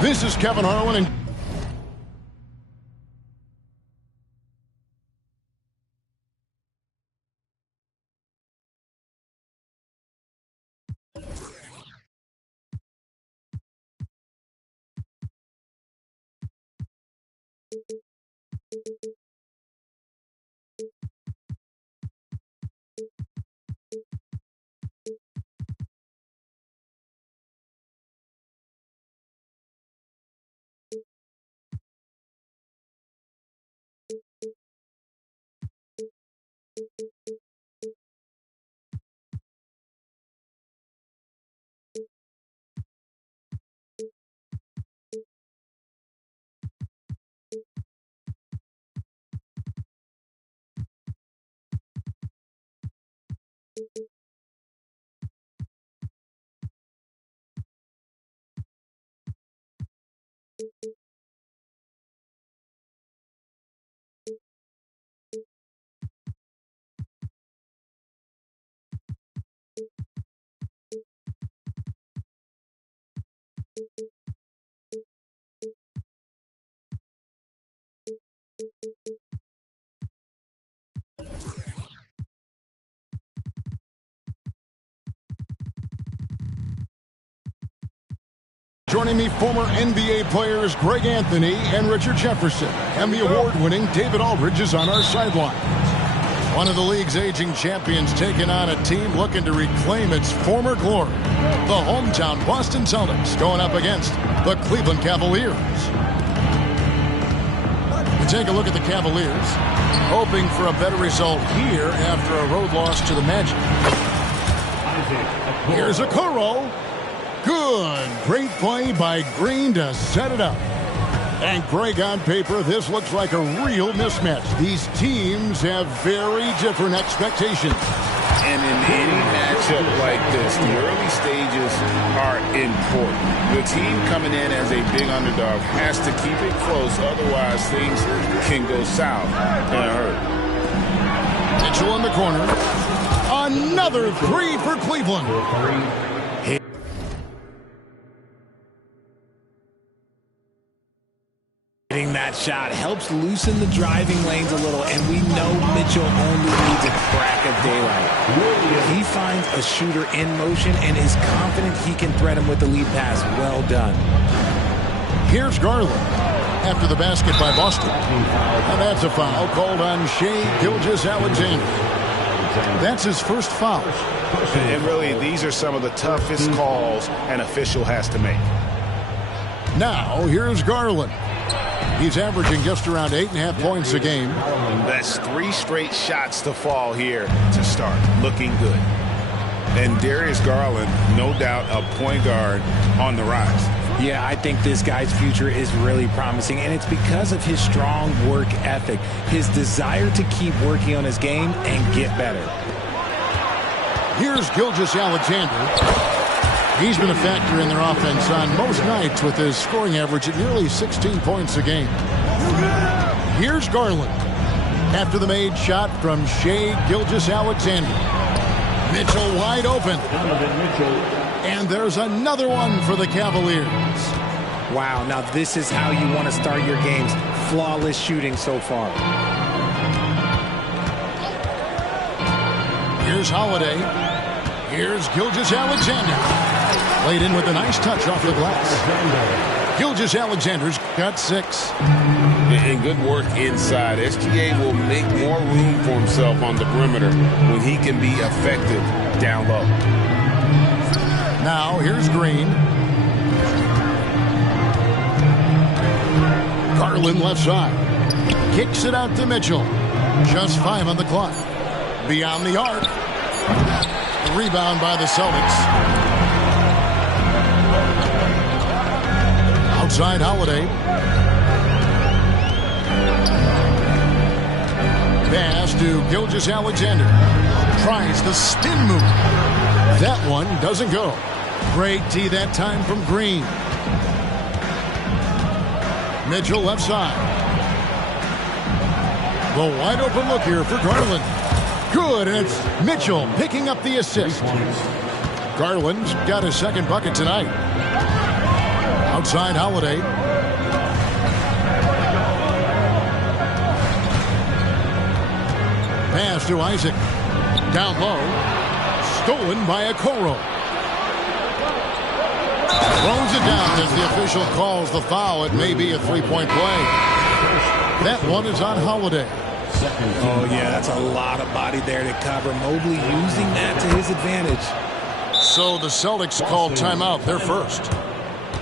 This is Kevin Harlan and joining me, former NBA players Greg Anthony and Richard Jefferson, and the award-winning David Aldridge is on our sideline. One of the league's aging champions taking on a team looking to reclaim its former glory. The hometown Boston Celtics going up against the Cleveland Cavaliers. We take a look at the Cavaliers, hoping for a better result here after a road loss to the Magic. Here's Okoro. Good. Great play by Green to set it up. And Greg, on paper, this looks like a real mismatch. These teams have very different expectations. And in any matchup like this, the early stages are important. The team coming in as a big underdog has to keep it close, otherwise things can go south and hurt. Mitchell in the corner. Another three for Cleveland. That shot helps loosen the driving lanes a little, and we know Mitchell only needs a crack of daylight. He finds a shooter in motion and is confident he can thread him with the lead pass. Well done. Here's Garland after the basket by Boston. And that's a foul called on Shai Gilgeous-Alexander. That's his first foul. And really, these are some of the toughest calls an official has to make. Now, here's Garland. He's averaging just around 8.5 points a game. That's 3 straight shots to fall here to start. Looking good. And Darius Garland, no doubt a point guard on the rise. Yeah, I think this guy's future is really promising, and it's because of his strong work ethic, his desire to keep working on his game and get better. Here's Gilgeous-Alexander. He's been a factor in their offense on most nights with his scoring average at nearly 16 points a game. Here's Garland after the made shot from Shai Gilgeous-Alexander. Mitchell wide open. And there's another one for the Cavaliers. Wow, now this is how you want to start your games. Flawless shooting so far. Here's Holiday. Here's Gilgeous-Alexander. Laid in with a nice touch off the glass. Gilgeous-Alexander's got 6. And good work inside. SGA will make more room for himself on the perimeter when he can be effective down low. Now here's Green. Garland left side. Kicks it out to Mitchell. Just 5 on the clock. Beyond the arc. Rebound by the Celtics. Outside Holiday. Pass to Gilgeous-Alexander. Tries the spin move. That one doesn't go. Great D that time from Green. Mitchell left side. The wide open look here for Garland. Good, and it's Mitchell picking up the assist. Garland's got his second bucket tonight. Outside Holiday. Pass to Isaac. Down low. Stolen by Okoro. Throws it down as the official calls the foul. It may be a three-point play. That one is on Holiday. Oh, yeah, that's a lot of body there to cover. Mobley using that to his advantage. So the Celtics called timeout. They're first.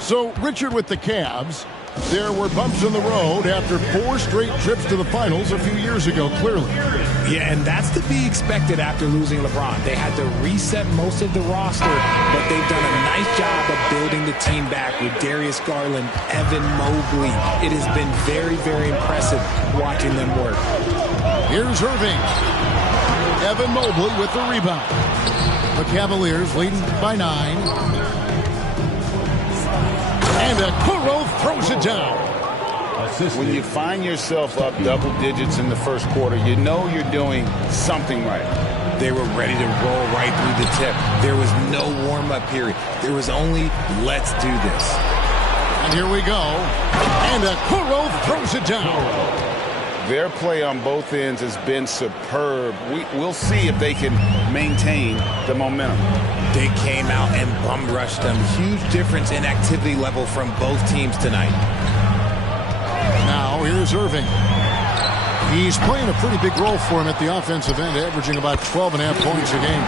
So, Richard, with the Cavs, there were bumps in the road after 4 straight trips to the finals a few years ago, clearly. Yeah, and that's to be expected after losing LeBron. They had to reset most of the roster, but they've done a nice job of building the team back with Darius Garland, Evan Mobley. It has been very, very impressive watching them work. Here's Irving. Evan Mobley with the rebound. The Cavaliers leading by 9. And Okoro throws it down. When you find yourself up double digits in the first quarter, you know you're doing something right. They were ready to roll right through the tip. There was no warm-up period. There was only, let's do this. And here we go. And Okoro throws it down. Their play on both ends has been superb. We'll see if they can maintain the momentum. They came out and bum rushed them. Huge difference in activity level from both teams tonight. Now here's Irving. He's playing a pretty big role for him at the offensive end, averaging about 12.5 points a game.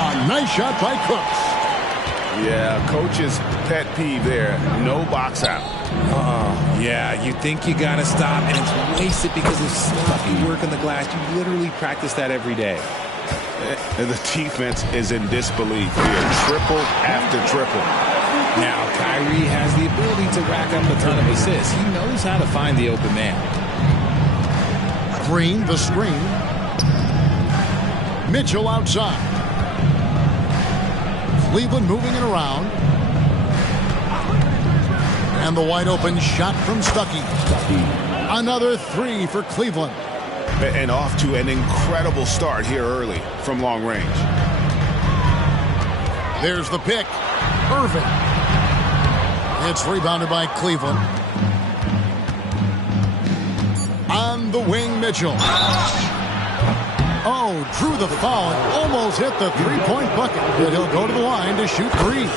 A nice shot by Cooks. Yeah, coach's pet peeve there. No box out. Yeah, you think you got to stop, and it's wasted because of sloppy work on the glass. You literally practice that every day. The defense is in disbelief here. Triple after triple. Now, Kyrie has the ability to rack up a ton of assists. He knows how to find the open man. Green, the screen. Mitchell outside. Cleveland moving it around. And the wide open shot from Stuckey. Another 3 for Cleveland. And off to an incredible start here early from long range. There's the pick. Irving. It's rebounded by Cleveland. On the wing, Mitchell. Oh, drew the foul and almost hit the three-point bucket. But he'll go to the line to shoot 3.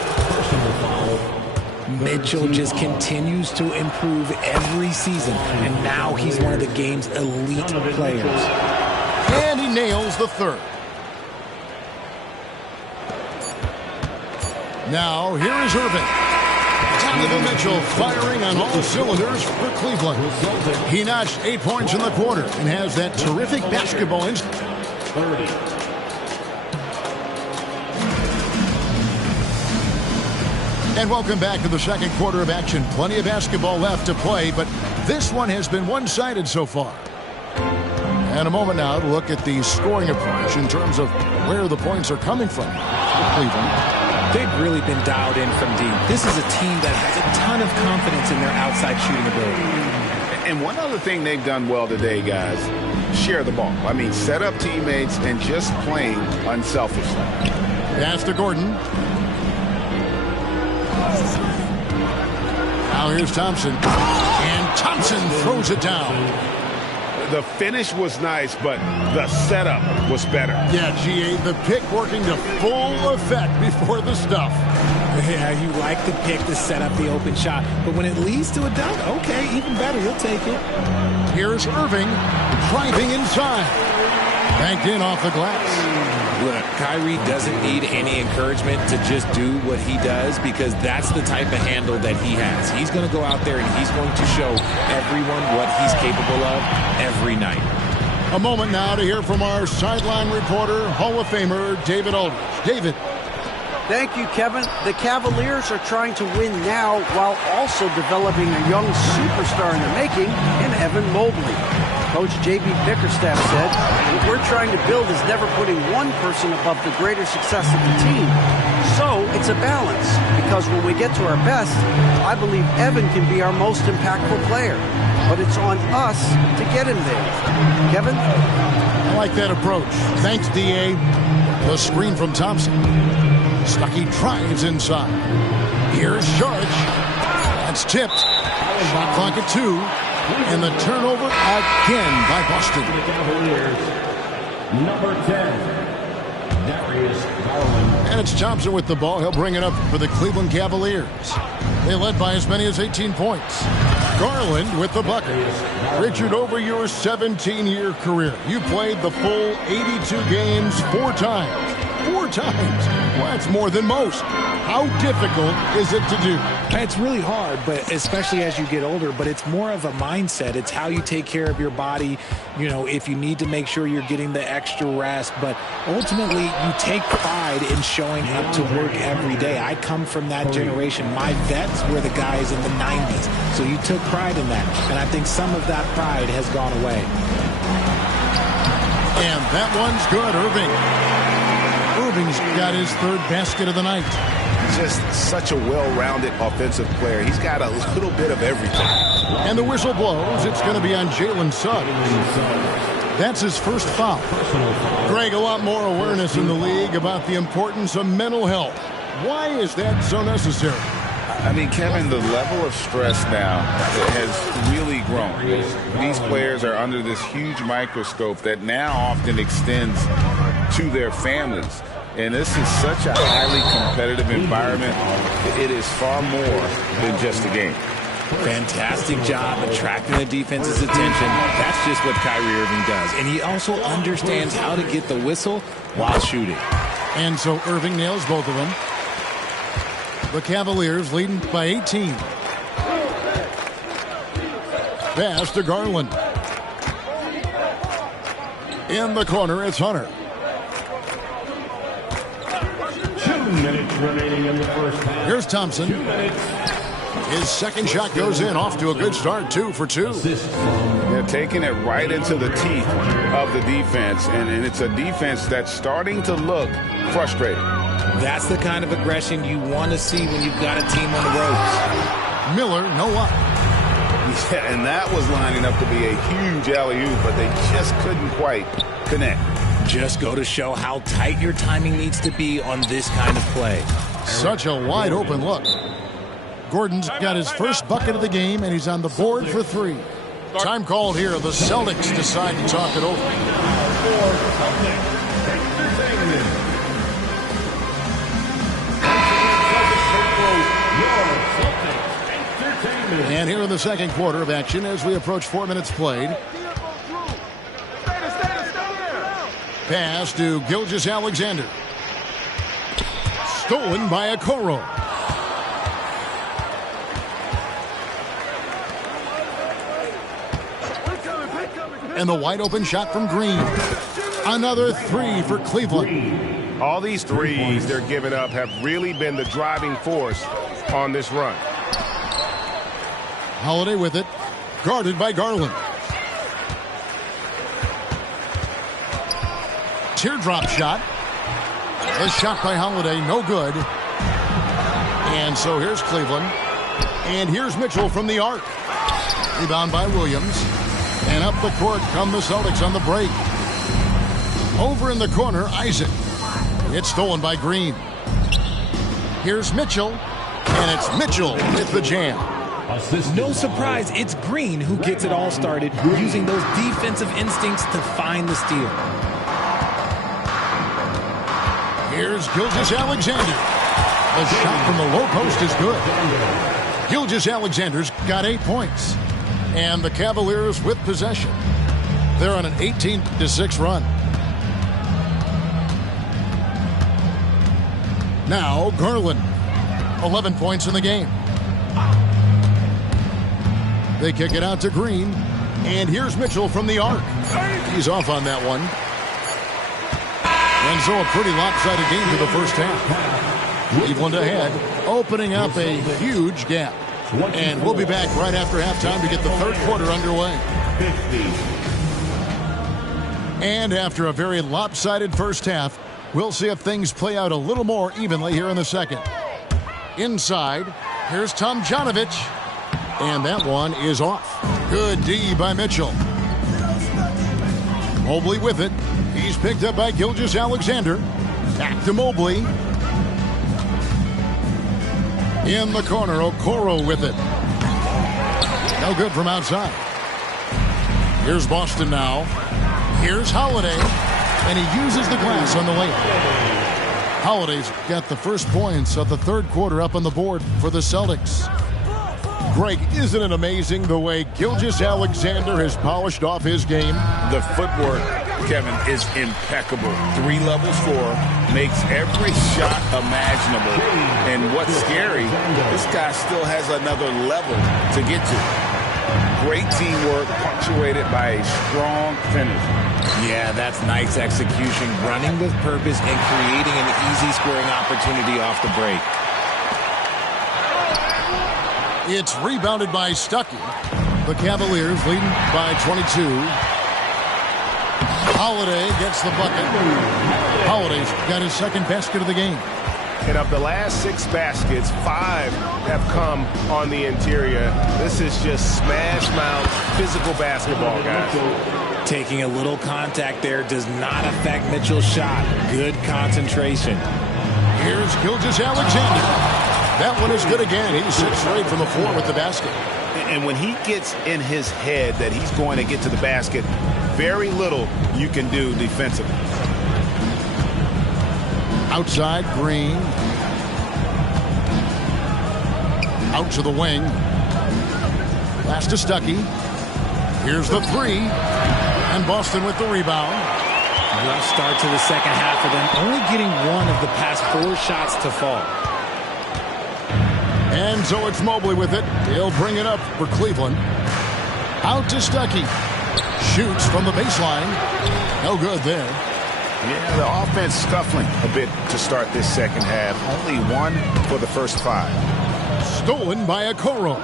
Mitchell just continues to improve every season, and now he's one of the game's elite players. And he nails the 3rd. Now, here is Irving. Donovan Mitchell firing on all cylinders for Cleveland. He notched 8 points in the quarter and has that terrific basketball instinct. And welcome back to the second quarter of action. Plenty of basketball left to play, but this one has been one-sided so far. And a moment now to look at the scoring approach in terms of where the points are coming from for Cleveland. They've really been dialed in from deep. This is a team that has a ton of confidence in their outside shooting ability. And one other thing they've done well today, guys, share the ball. I mean, set up teammates and just playing unselfishly. Pass to Gordon. Now here's Thompson. And Thompson throws it down. The finish was nice, but the setup was better. Yeah, G.A., the pick working to full effect before the stuff. Yeah, you like the pick to set up the open shot, but when it leads to a dunk, okay, even better, you'll take it. Here's Irving driving inside. Banked in off the glass. Look, Kyrie doesn't need any encouragement to just do what he does because that's the type of handle that he has. He's going to go out there and he's going to show everyone what he's capable of every night. A moment now to hear from our sideline reporter, Hall of Famer David Aldridge. David. Thank you, Kevin. The Cavaliers are trying to win now while also developing a young superstar in the making in Evan Mobley. Coach J.B. Bickerstaff said, what we're trying to build is never putting one person above the greater success of the team. So it's a balance, because when we get to our best, I believe Evan can be our most impactful player. But it's on us to get him there. Kevin? I like that approach. Thanks, D.A. The screen from Thompson. Stuckey drives inside. Here's Saric. That's tipped. Shot clock at 2. And the turnover again by Boston. Number 10, Darius Garland. And it's Thompson with the ball. He'll bring it up for the Cleveland Cavaliers. They led by as many as 18 points. Garland with the bucket. Richard, over your 17-year career, you played the full 82 games 4 times. 4 times. Well, that's more than most. How difficult is it to do? It's really hard, but especially as you get older, but it's more of a mindset. It's how you take care of your body, you know, if you need to make sure you're getting the extra rest. But ultimately, you take pride in showing up to work every day. I come from that generation. My vets were the guys in the 90s. So you took pride in that. And I think some of that pride has gone away. And that one's good, Irving. Irving's got his 3rd basket of the night. Just such a well-rounded offensive player. He's got a little bit of everything. And the whistle blows. It's going to be on Jalen Suggs. That's his first foul. Greg, a lot more awareness in the league about the importance of mental health. Why is that so necessary? I mean, Kevin, the level of stress now has really grown. These players are under this huge microscope that now often extends to their families. And this is such a highly competitive environment. It is far more than just a game. Fantastic job attracting the defense's attention. That's just what Kyrie Irving does. And he also understands how to get the whistle while shooting. And so Irving nails both of them. The Cavaliers leading by 18. Pass to Garland. In the corner, it's Hunter. 2 minutes remaining in the first half. Here's Thompson. 2 minutes. His second shot goes in, off to a good start, 2 for 2. They're taking it right into the teeth of the defense, and it's a defense that's starting to look frustrated. That's the kind of aggression you want to see when you've got a team on the ropes. Miller, no up. Yeah, and that was lining up to be a huge alley-oop, but they just couldn't quite connect. Just go to show how tight your timing needs to be on this kind of play. Such a wide open look. Gordon's got his first bucket of the game, and he's on the board for 3. Time called here. The Celtics decide to talk it over. And here in the second quarter of action as we approach 4 minutes played. Pass to Gilgeous-Alexander. Stolen by Okoro. And the wide open shot from Green. Another 3 for Cleveland. All these threes they're giving up have really been the driving force on this run. Holiday with it, guarded by Garland. Teardrop shot. A shot by Holiday, no good. And so here's Cleveland. And here's Mitchell from the arc. Rebound by Williams. And up the court come the Celtics on the break. Over in the corner, Isaac. It's stolen by Green. Here's Mitchell. And it's Mitchell with the jam. No surprise, it's Green who gets it all started, using those defensive instincts to find the steal. Here's Gilgeous-Alexander. The shot from the low post is good. Gilgeous-Alexander's got 8 points. And the Cavaliers with possession. They're on an 18-6 run. Now Garland. 11 points in the game. They kick it out to Green. And here's Mitchell from the arc. He's off on that one. And so a pretty lopsided game for the first half. Cleveland ahead, opening up a huge gap. And we'll be back right after halftime to get the third quarter underway. 50. And after a very lopsided first half, we'll see if things play out a little more evenly here in the second. Inside, here's Tomjanovich. And that one is off. Good D by Mitchell. Mobley with it. He's picked up by Gilgeous-Alexander. Back to Mobley. In the corner, Okoro with it. No good from outside. Here's Boston now. Here's Holiday. And he uses the glass on the layup. Holiday's got the first points of the third quarter up on the board for the Celtics. Greg, isn't it amazing the way Gilgeous-Alexander has polished off his game? The footwork, Kevin, is impeccable. 3 levels 4, makes every shot imaginable. And what's scary, this guy still has another level to get to. Great teamwork, punctuated by a strong finish. Yeah, that's nice execution, running with purpose and creating an easy scoring opportunity off the break. It's rebounded by Stuckey. The Cavaliers leading by 22. Holiday gets the bucket. Holiday's got his second basket of the game. And of the last 6 baskets, 5 have come on the interior. This is just smash mouth physical basketball, guys. Taking a little contact there does not affect Mitchell's shot. Good concentration. Here's Gilgeous-Alexander. That one is good again. He's 6 straight from the floor with the basket. And when he gets in his head that he's going to get to the basket, very little you can do defensively. Outside, Green. Out to the wing. Pass to Stuckey. Here's the 3. And Boston with the rebound. Rough start to the second half for them, only getting 1 of the past 4 shots to fall. And so it's Mobley with it. He'll bring it up for Cleveland. Out to Stuckey. Shoots from the baseline. No good there. Yeah, the offense scuffling a bit to start this second half. Only 1 for the first 5. Stolen by Okoro.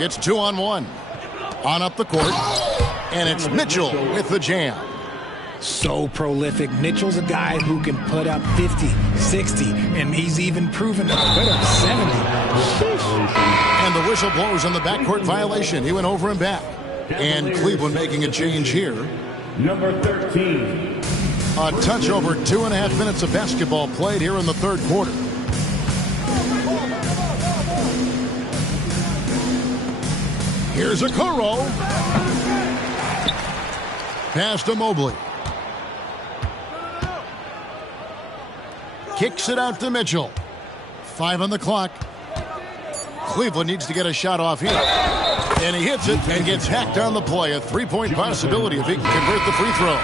It's 2-on-1. On up the court. And it's Mitchell with the jam. So prolific. Mitchell's a guy who can put up 50, 60, and he's even proven to put up 70. And the whistle blows on the backcourt violation. He went over and back. And Cleveland making a change here. Number 13. A touch over 2.5 minutes of basketball played here in the third quarter. Here's Okoro. Pass to Mobley. Kicks it out to Mitchell. 5 on the clock. Cleveland needs to get a shot off here. And he hits it and gets hacked on the play. A 3-point possibility if he can convert the free throw.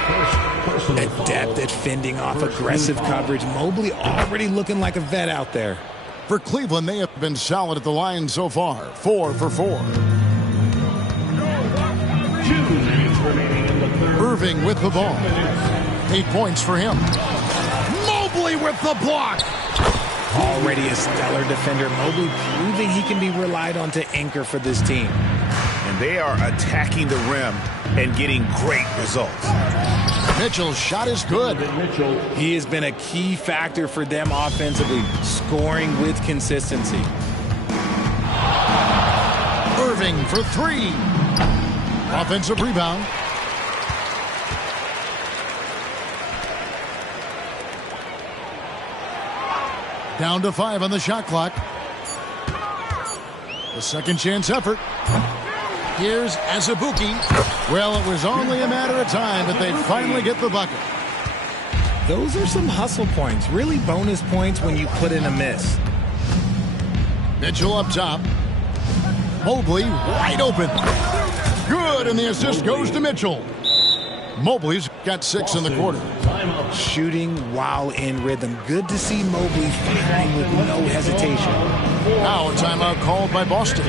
Adept at fending off aggressive coverage. Mobley already looking like a vet out there. For Cleveland, they have been solid at the line so far. 4 for 4. 2 minutes remaining in the third. Irving with the ball. 8 points for him. Mobley with the block. Already a stellar defender, Mobley proving he can be relied on to anchor for this team. And they are attacking the rim and getting great results. Mitchell's shot is good. He has been a key factor for them offensively, scoring with consistency. Irving for 3. Offensive rebound. Down to 5 on the shot clock. The second chance effort. Here's Azubuike. Well, it was only a matter of time, but they finally get the bucket. Those are some hustle points, really bonus points when you put in a miss. Mitchell up top. Mobley wide open. Good, and the assist goes to Mitchell. Mobley's got 6 in the quarter. Shooting while in rhythm. Good to see Mobley firing with no hesitation. Now a timeout called by Boston.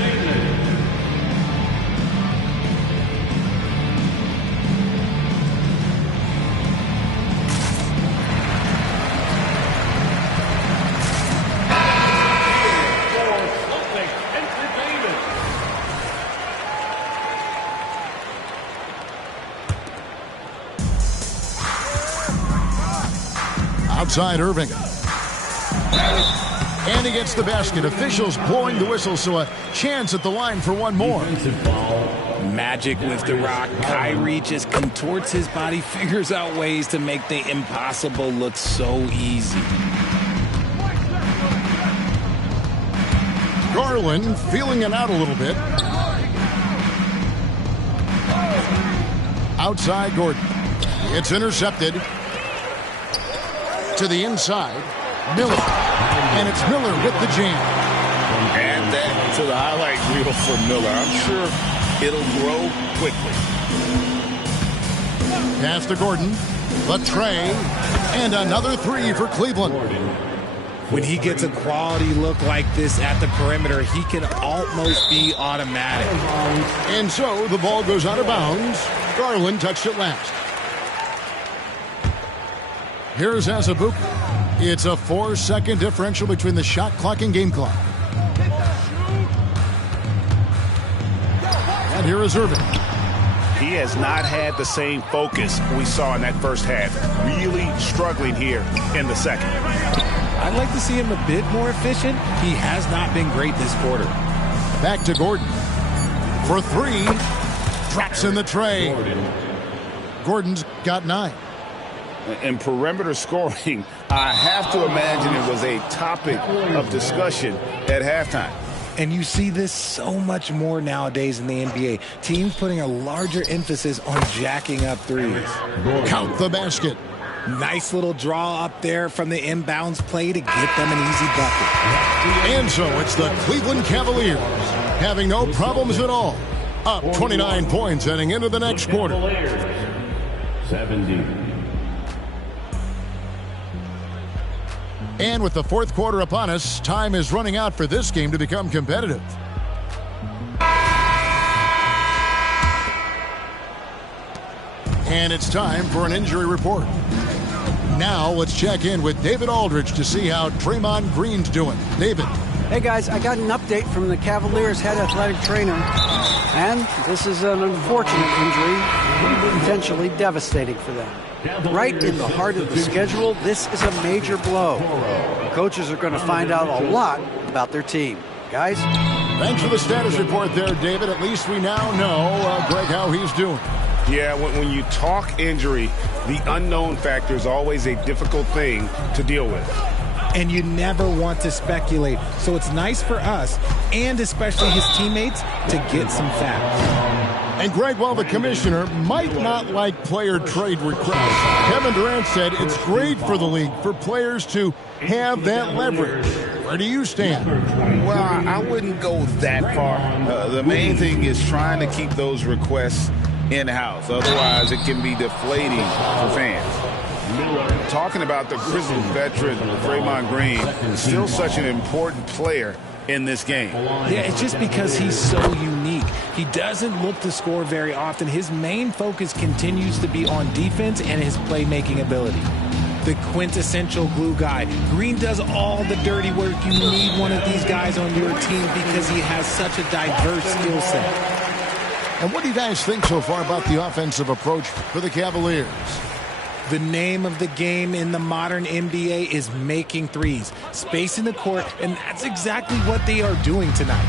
Outside Irving. And he gets the basket. Officials blowing the whistle, so a chance at the line for one more. Magic with the rock. Kyrie just contorts his body, figures out ways to make the impossible look so easy. Garland feeling it out a little bit. Outside Gordon. It's intercepted. To the inside. Miller. And it's Miller with the jam. Add that to the highlight reel for Miller. I'm sure it'll grow quickly. Pass to Gordon. The tray. And another three for Cleveland. When he gets a quality look like this at the perimeter, he can almost be automatic. And so the ball goes out of bounds. Garland touched it last. Here's Azubuike. It's a 4-second differential between the shot clock and game clock. And here is Irving. He has not had the same focus we saw in that first half. Really struggling here in the second. I'd like to see him a bit more efficient. He has not been great this quarter. Back to Gordon. For three. Drops in the tray. Gordon's got 9. In perimeter scoring, I have to imagine it was a topic of discussion at halftime. And you see this so much more nowadays in the NBA. Teams putting a larger emphasis on jacking up threes. Count the basket. Nice little draw up there from the inbounds play to get them an easy bucket. And so it's the Cleveland Cavaliers having no problems at all. Up 29 points heading into the next quarter. 70. And with the fourth quarter upon us, time is running out for this game to become competitive. And it's time for an injury report. Now let's check in with David Aldridge to see how Draymond Green's doing. David. Hey guys, I got an update from the Cavaliers head athletic trainer, and this is an unfortunate injury, potentially devastating for them. Right in the heart of the schedule, this is a major blow. Coaches are going to find out a lot about their team. Guys? Thanks for the status report there, David. At least we now know, Greg, how he's doing. Yeah, when you talk injury, the unknown factor is always a difficult thing to deal with. And you never want to speculate. So it's nice for us, and especially his teammates, to get some facts. And Greg, while the commissioner might not like player trade requests, Kevin Durant said it's great for the league for players to have that leverage. Where do you stand? Well, I wouldn't go that far. The main thing is trying to keep those requests in-house. Otherwise, it can be deflating for fans. Talking about the grizzled veteran, Draymond Green, still such an important player in this game. Yeah, it's just because he's so unique. He doesn't look to score very often. His main focus continues to be on defense and his playmaking ability. The quintessential glue guy. Green does all the dirty work. You need one of these guys on your team because he has such a diverse skill set. And what do you guys think so far about the offensive approach for the Cavaliers? The name of the game in the modern NBA is making threes, spacing the court, and that's exactly what they are doing tonight.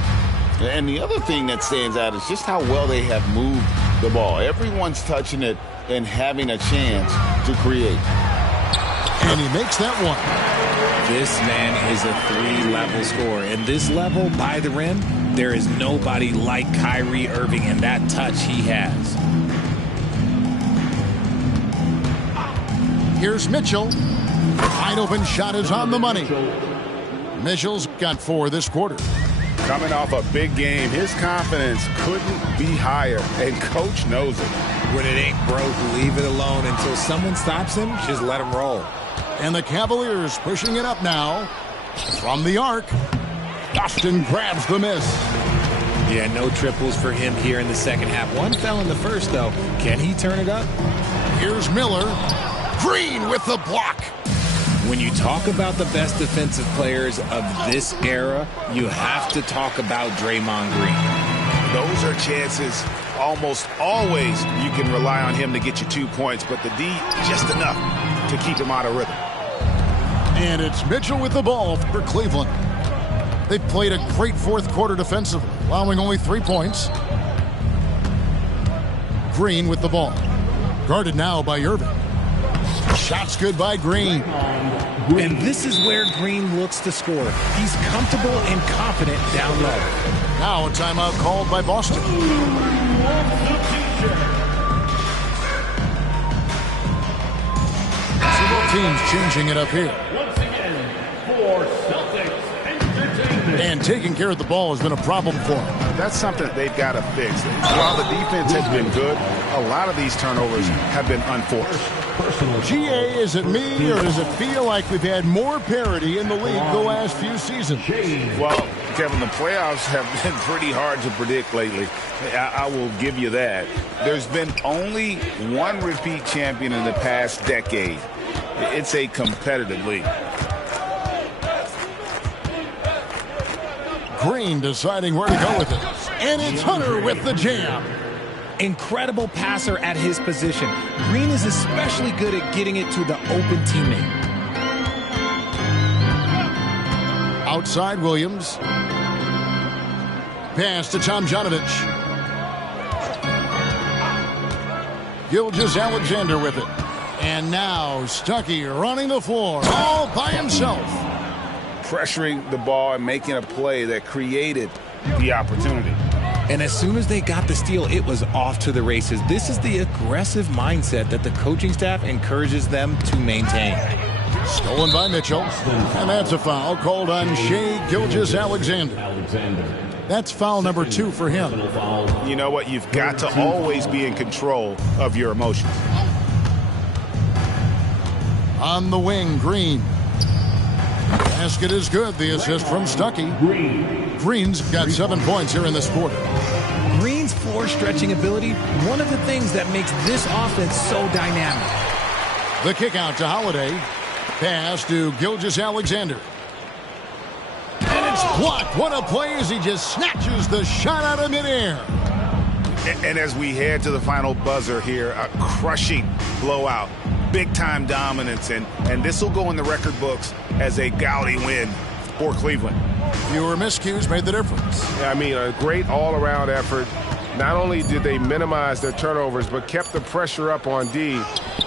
And the other thing that stands out is just how well they have moved the ball. Everyone's touching it and having a chance to create. And he makes that one. This man is a three-level scorer. And this level, by the rim, there is nobody like Kyrie Irving and that touch he has. Here's Mitchell. Wide open shot is on the money. Mitchell's got 4 this quarter. Coming off a big game, his confidence couldn't be higher, and coach knows it. When it ain't broke, leave it alone until someone stops him. Just let him roll. And the Cavaliers pushing it up now. From the arc, Austin grabs the miss. Yeah, no triples for him here in the second half. One fell in the first, though. Can he turn it up? Here's Miller. Green with the block. When you talk about the best defensive players of this era, you have to talk about Draymond Green. Those are chances almost always you can rely on him to get you 2 points, but the D just enough to keep him out of rhythm. And it's Mitchell with the ball for Cleveland. They played a great fourth quarter defensively, allowing only 3 points. Green with the ball. Guarded now by Irving. Shots good by Green. And this is where Green looks to score. He's comfortable and confident down low. Now a timeout called by Boston. So both teams changing it up here. Once again, for Celtics Entertainment. And taking care of the ball has been a problem for them. That's something they've got to fix. While the defense has been good, a lot of these turnovers have been unforced. GA, is it me, or does it feel like we've had more parity in the league the last few seasons? Well, Kevin, the playoffs have been pretty hard to predict lately. I will give you that. There's been only one repeat champion in the past decade. It's a competitive league. Green deciding where to go with it. And it's Hunter with the jam. Incredible passer at his position. Green is especially good at getting it to the open teammate. Outside Williams. Pass to Tomjanovich. Gilgeous-Alexander with it. And now Stuckey running the floor all by himself. Pressuring the ball and making a play that created the opportunity. And as soon as they got the steal, it was off to the races. This is the aggressive mindset that the coaching staff encourages them to maintain. Stolen by Mitchell. And that's a foul called on Shai Gilgeous-Alexander. That's foul number 2 for him. You know what? You've got to always be in control of your emotions. On the wing, Green. Basket is good. The assist from Stuckey. Green's got 7 points here in this quarter. Green's floor stretching ability, one of the things that makes this offense so dynamic. The kick out to Holiday. Pass to Gilgeous-Alexander. And it's blocked. What a play as he just snatches the shot out of midair. And as we head to the final buzzer here, a crushing blowout. Big-time dominance, and this will go in the record books as a gaudy win for Cleveland. Fewer miscues made the difference. I mean, a great all-around effort. Not only did they minimize their turnovers, but kept the pressure up on D,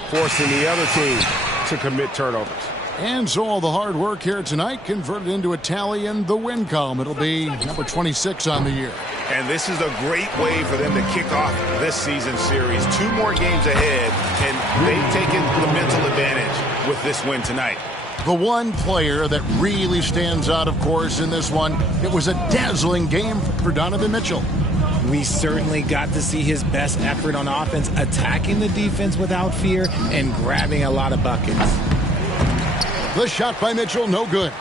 forcing the other team to commit turnovers. And so all the hard work here tonight converted into a tally in the win column. It'll be number 26 on the year. And this is a great way for them to kick off this season series. 2 more games ahead, and they've taken the mental advantage with this win tonight. The one player that really stands out, of course, in this one, it was a dazzling game for Donovan Mitchell. We certainly got to see his best effort on offense, attacking the defense without fear and grabbing a lot of buckets. The shot by Mitchell, no good.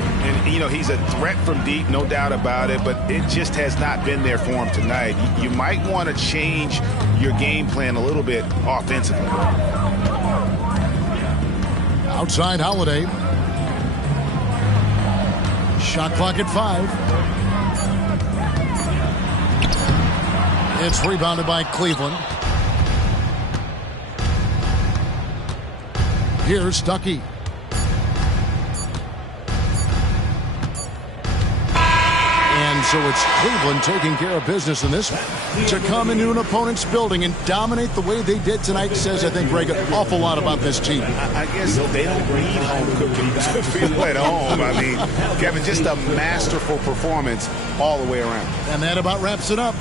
And, you know, he's a threat from deep, no doubt about it, but it just has not been there for him tonight. You might want to change your game plan a little bit offensively. Outside Holiday. Shot clock at 5. It's rebounded by Cleveland. Here's Stuckey. And so it's Cleveland taking care of business in this one. To come into an opponent's building and dominate the way they did tonight says, I think, Greg, an awful lot about this team. I guess they don't need home cooking to feel at home. I mean, Kevin, just a masterful performance all the way around. And that about wraps it up.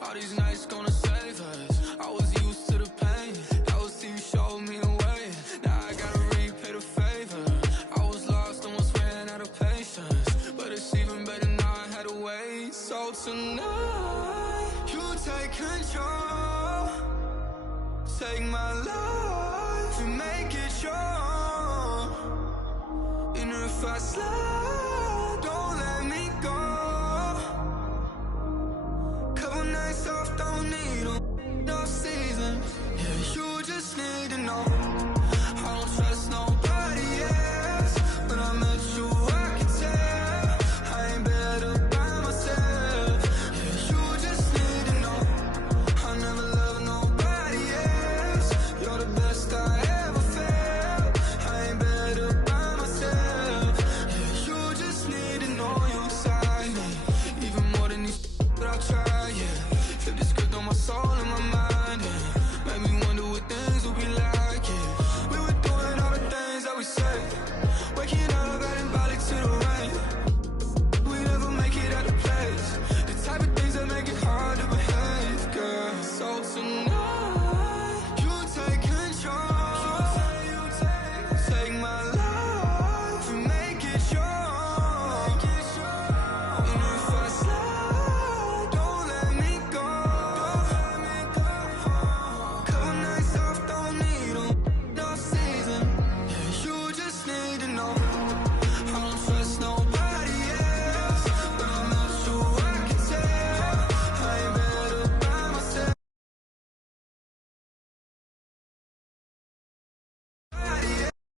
All these nights gonna save us. I was used to the pain. That was you showed me the way. Now I gotta repay the favor. I was lost, almost ran out of patience. But it's even better now I had to wait. So tonight, you tell control. Take my life and make it yours. And if I slide, don't let me go. Couple nights off, don't need no seasons. Yeah, you just need to know I don't trust nobody else. When I met you, I could tell I ain't better by myself. Yeah, you just need to know I never loved nobody else. You're the best I ever felt. I ain't better by myself. Yeah, you just need to know you're inside me. Even more than these that I try, yeah. Flip the script on my soul and my mind, yeah. Made me wonder what things would be like, yeah. We were doing all the things that we said.